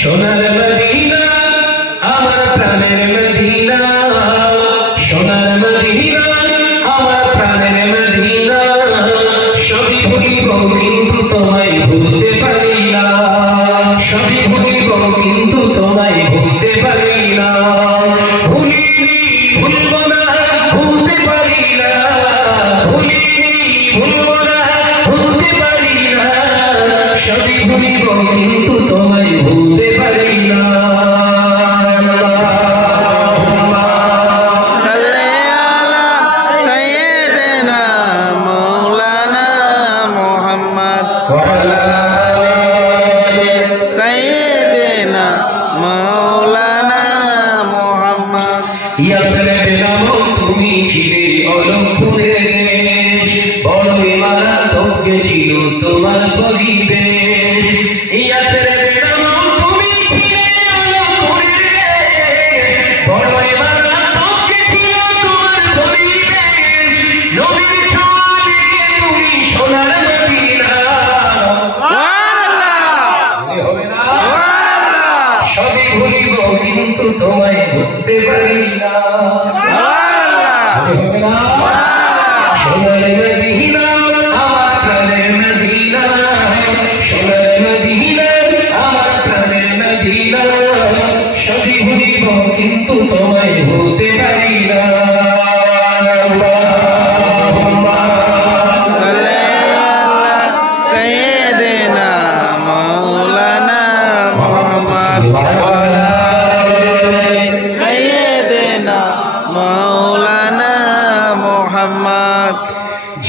সোনার মদিনা আমার প্রাণের মদিনা, সোনার মদিনা আমার প্রাণের মদিনা, সবই ভুলিব কিন্তু তোমায় ভুলতে পারি না, সবই ভুলিব কিন্তু তোমায় ভুলতে পারি না, ভুলিনি ভুলব না ভুলতে পারি না, ভুলিনি ভুলব না ভুলতে পারি না, সবই ভুলিব কিন্তু তোমায় ভুলতে পারি না। তুমি ছিলে অলঙ্কুরের দেশ, বড়ই মারাত্মক ছিল তোমার পরিবেশ, তুমি ছিলে অলঙ্কুরের দেশ, বড়ই মারাত্মক ছিল তোমার পরিবেশ, নবীর ছোঁয়ায় তুমি সোনার মদিনা, হবে না সবই ভুলিব কিন্তু তোমায় ভুলতে পারি না, সোনার মদিনা আমার প্রাণের মদিনা, সোনার মদিনা আমার প্রাণের মদিনা, সবই ভুলিব কিন্তু তোমায় ভুলতে পারি না।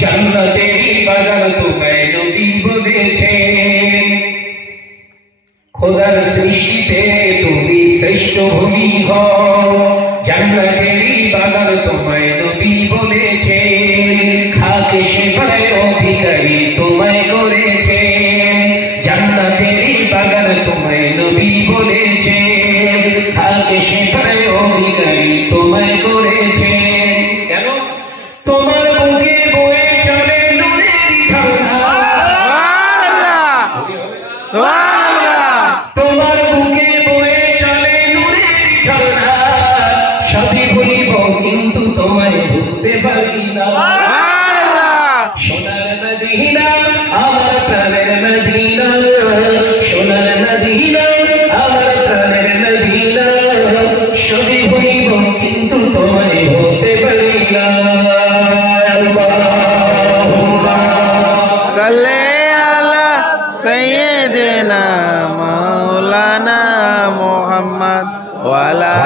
জান্নাতের বাগান তোমায় নবী বলেছেন, খোদার সৃষ্টিতে তুমি শ্রেষ্ঠ ভূমি হও, জান্নাতের বাগান তোমায় নবী বলেছেন, খাকে সেবায় অধিকারী তোমায় করেছেন, জান্নাতের বাগান তোমায় নবী বলেছেন, খাকে সেবায় অধিকারী তোমায় করেছেন, কেন তোমার বুকে বয়ে চলে নূরের ঝর্ণা, তোমার বুকে বয়ে চলে নূরের ঝর্ণা, সবই ভুলিব কিন্তু তোমায় ভুলতে পারি না, সোনার মদিনা আমার প্রাণের মদিনা, সোনার মদিনা আমার প্রাণের মদিনা, সবই ভুলিব কিন্তু তোমায় ভুলতে পারি না। সৈয়দনা মাওলানা মুহাম্মদ ওয়ালা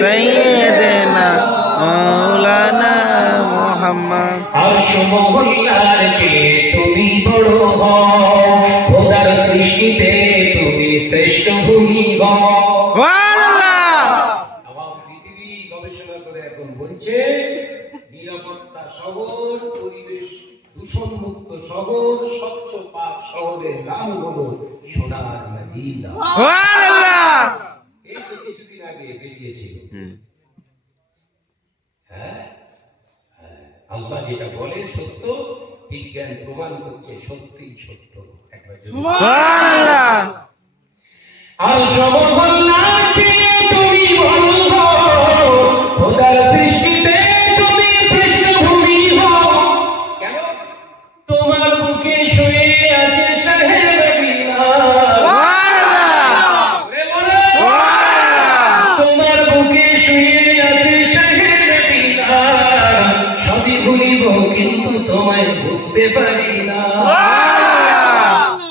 সৈয়দনা মাওলানা মুহাম্মদ। আরশ মহল্লার চেয়ে তুমি বড় হও, খোদার সৃষ্টিতে তুমি শ্রেষ্ঠ ভূমি হও। আমার পৃথিবী গবেষণা করে এখন বলছে নিরাপত্তা শহর, পরিবেশ দূষণ মুক্ত শহর, স্বচ্ছ পাক শহরের নাম হলো সোনার মদিনা। এই তো কিছুদিন আগে বেরিয়েছিল। হ্যাঁ, আল্লাহ যেটা বলে সত্য, বিজ্ঞান প্রমাণ করছে সত্যি সত্য। একবার আর সমহল্লার চেয়ে তুমি বড় হও, খোদার সৃষ্টিতে তুমি শ্রেষ্ঠ ভূমি হও, কেন তোমার বুকে শুয়ে আছে শাহে মদিনা, তোমার বুকে শুয়ে আছে শাহে মদিনা, সবই ভুলিব কিন্তু তোমায় ভুলতে পারি না।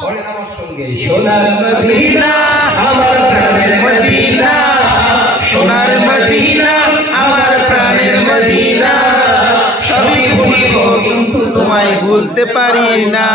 পড়েন আমার সঙ্গে, সোনার মদিনা আমার প্রাণের মদিনা, সোনার মদিনা আমার প্রাণের মদিনা, সবই ভুলিব কিন্তু তোমায় ভুলতে পারি না।